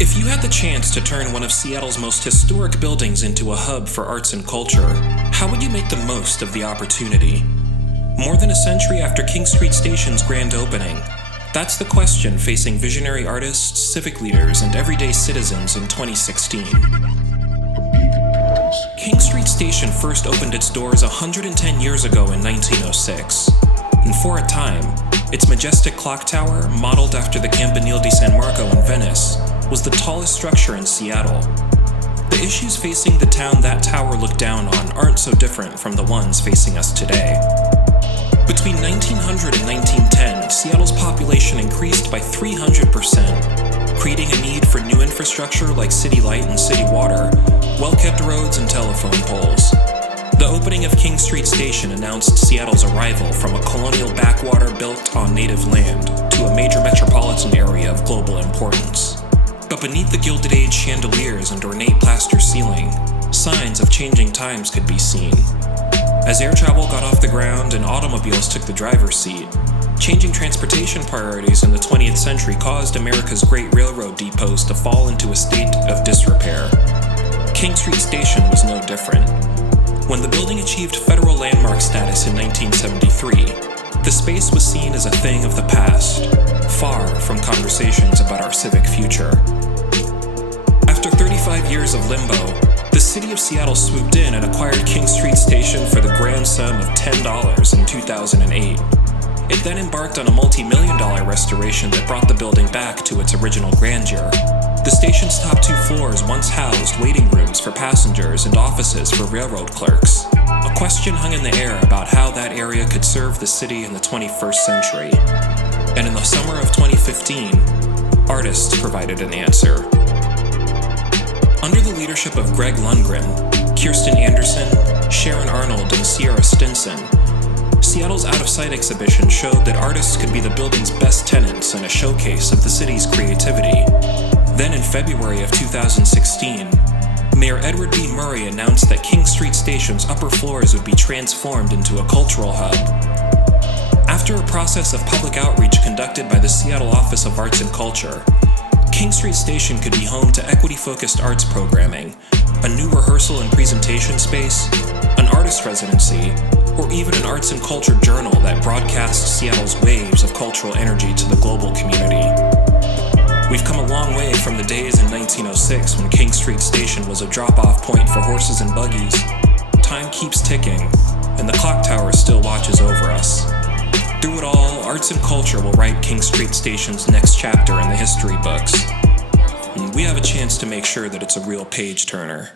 If you had the chance to turn one of Seattle's most historic buildings into a hub for arts and culture, how would you make the most of the opportunity? More than a century after King Street Station's grand opening, that's the question facing visionary artists, civic leaders, and everyday citizens in 2016. King Street Station first opened its doors 110 years ago in 1906, and for a time, its majestic clock tower, modeled after the Campanile di San Marco in Venice, was the tallest structure in Seattle. The issues facing the town that tower looked down on aren't so different from the ones facing us today. Between 1900 and 1910, Seattle's population increased by 300%, creating a need for new infrastructure like city light and city water, well-kept roads and telephone poles. The opening of King Street Station announced Seattle's arrival from a colonial backwater built on native land to a major metropolitan area of global importance. But beneath the Gilded Age chandeliers and ornate plaster ceiling, signs of changing times could be seen. As air travel got off the ground and automobiles took the driver's seat, changing transportation priorities in the 20th century caused America's great railroad depots to fall into a state of disrepair. King Street Station was no different. When the building achieved federal landmark status in 1973, the space was seen as a thing of the past, far from conversations about our civic future. After 35 years of limbo, the city of Seattle swooped in and acquired King Street Station for the grand sum of $10 in 2008. It then embarked on a multi-million-dollar restoration that brought the building back to its original grandeur. The station's top two floors once housed waiting rooms for passengers and offices for railroad clerks. A question hung in the air about how that area could serve the city in the 21st century. And in the summer of 2015, artists provided an answer. Under the leadership of Greg Lundgren, Kirsten Anderson, Sharon Arnold, and Sierra Stinson, Seattle's Out of Sight exhibition showed that artists could be the building's best tenants and a showcase of the city's creativity. Then in February of 2016, Mayor Edward B. Murray announced that King Street Station's upper floors would be transformed into a cultural hub. After a process of public outreach conducted by the Seattle Office of Arts and Culture, King Street Station could be home to equity-focused arts programming, a new rehearsal and presentation space, an artist residency, or even an arts and culture journal that broadcasts Seattle's waves of cultural energy to the global community. We've come a long way from the days in 1906 when King Street Station was a drop-off point for horses and buggies. Time keeps ticking, and the clock tower still watches over us. Through it all, arts and culture will write King Street Station's next chapter in the history books. And we have a chance to make sure that it's a real page-turner.